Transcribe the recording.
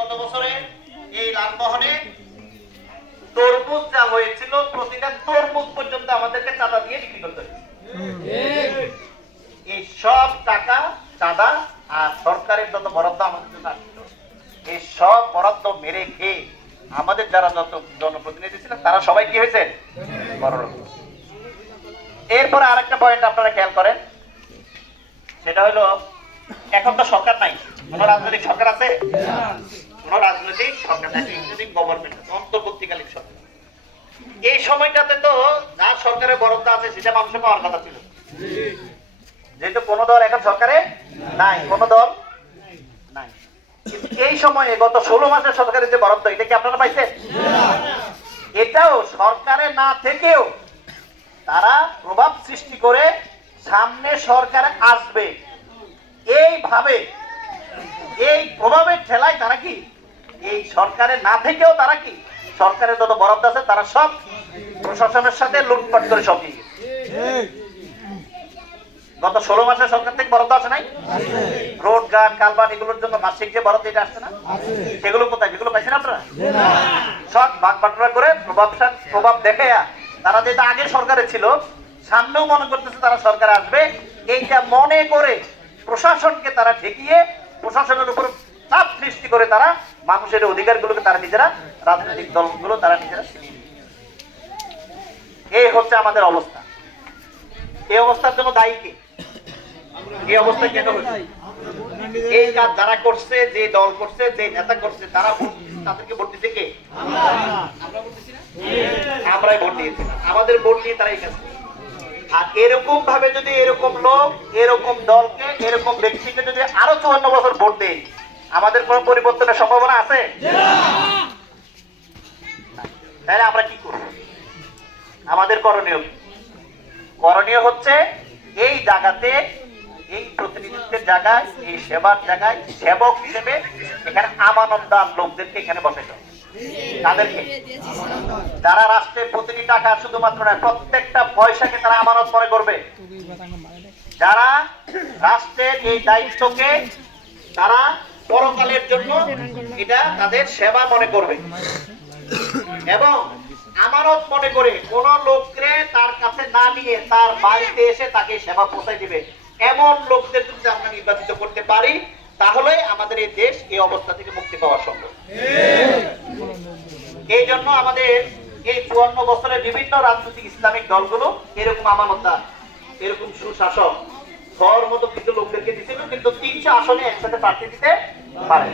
গত বছরে এই লালমোহনে তরমুজ যা হয়েছিল, প্রতিটা তরমুজ পর্যন্ত আমাদেরকে চাঁদা দিয়ে বিক্রি করতে হয়েছে। এই সব টাকা চাঁদা আর সরকারের যত বরাদ্দ আমাদের জন্য আসছিল, এই সব বরাদ্দ মেরে খেয়ে আমাদের যারা যত জনপ্রতিনিধি ছিলেন তারা সবাই কি হয়েছে, বড়লোক। এরপরে আরেকটা পয়েন্ট আপনারা খেয়াল করেন, সেটা হলো এখন তো সরকার নাই, কোন রাজনৈতিক সরকার আছে? কোন রাজনৈতিক সরকার নাই, গভর্নমেন্ট আছে, অন্তর্বর্তীকালীন সরকার। এই সময়টাতে তো যার সরকারের বরাদ্দ আছে সেটা মানুষের পাওয়ার কথা ছিল, যেহেতু কোন দল এখন সরকারে নাই, কোন দল নাই। এই সময়ে গত 16 মাসের সরকারের যে বরাদ্দ, এটা কি আপনারা পাইছেন? এটাও সরকারে না থেকেও তারা প্রভাব সৃষ্টি করে সামনে সরকারে আসবে এইভাবে, এই প্রভাবের ঠেলায় তারা কি এই সরকারে না থেকেও তারা কি সরকারের যত বরাদ্দ আছে তারা সব প্রশাসনের সাথে লুটপাট করে সব নিয়ে গেছে। গত 16 মাসে সরকার থেকে বরাদ্দ আসে নাই? রোড গান কালবান এগুলোর জন্য মাসিক যে বরাদ্দ এটা আসছে না, সেগুলো কোথায়? সেগুলো পাইছেন আপনারা? সব ভাগ বাটোয়ারা করে প্রভাব দেখে তারা যেটা আগে সরকারে ছিল, সামনেও মনে করতেছে তারা সরকারে আসবে, এইটা মনে করে প্রশাসনকে তারা ঠেকিয়ে প্রশাসনের উপর চাপ সৃষ্টি করে তারা মানুষের অধিকারগুলোকে তারা নিজেরা, রাজনৈতিক দলগুলো তারা নিজেরা। এই হচ্ছে আমাদের অবস্থা। এই অবস্থার জন্য দায়ী কে? এই অবস্থা কেন হয়েছে? এই কাজ যারা করছে, যে দল করছে, যে নেতা করছে, তারা তাদেরকে ভোট দিতে কে? আমরাই ভোট দিয়েছি। আমাদের ভোট নিয়ে তারা এই কাজ করে। আর এরকম ভাবে যদি এরকম লোক, এরকম দলকে, এরকম ব্যক্তিকে যদি আরো 54 বছর ভোট দেয়, আমাদের কোন পরিবর্তনের সম্ভাবনা আছে? তাহলে আমরা কি করব? আমাদের করণীয় হচ্ছে এই জায়গাতে, এই প্রতিনিধিত্বের জায়গায়, এই সেবার জায়গায় সেবক হিসেবে এখানে আমানতদার লোকদেরকে এখানে বসাইতে হবে। তাদেরকে যারা রাষ্ট্রের প্রতিটি টাকা শুধুমাত্র না, প্রত্যেকটা পয়সাকে তারা আমানত মনে করবে, যারা রাষ্ট্রের এই দায়িত্বকে তারা পরকালের জন্য এটা তাদের সেবা মনে করবে এবং আমানত মনে করে কোন লোককে তার কাছে না নিয়ে তার বাড়িতে এসে তাকে সেবা পৌঁছায় দিবে, এমন লোকদের যদি আমরা নির্বাচিত করতে পারি, তাহলে আমাদের এই দেশ এই অবস্থা থেকে মুক্তি পাওয়া সম্ভব। এই জন্য আমাদের এই 54 বছরে বিভিন্ন রাজনৈতিক ইসলামিক দলগুলো এরকম আমানতদার, এরকম সুশাসক হওয়ার মতো কিছু লোকদেরকে দিচ্ছিল, কিন্তু 300 আসনে একসাথে প্রার্থী দিতে পারে।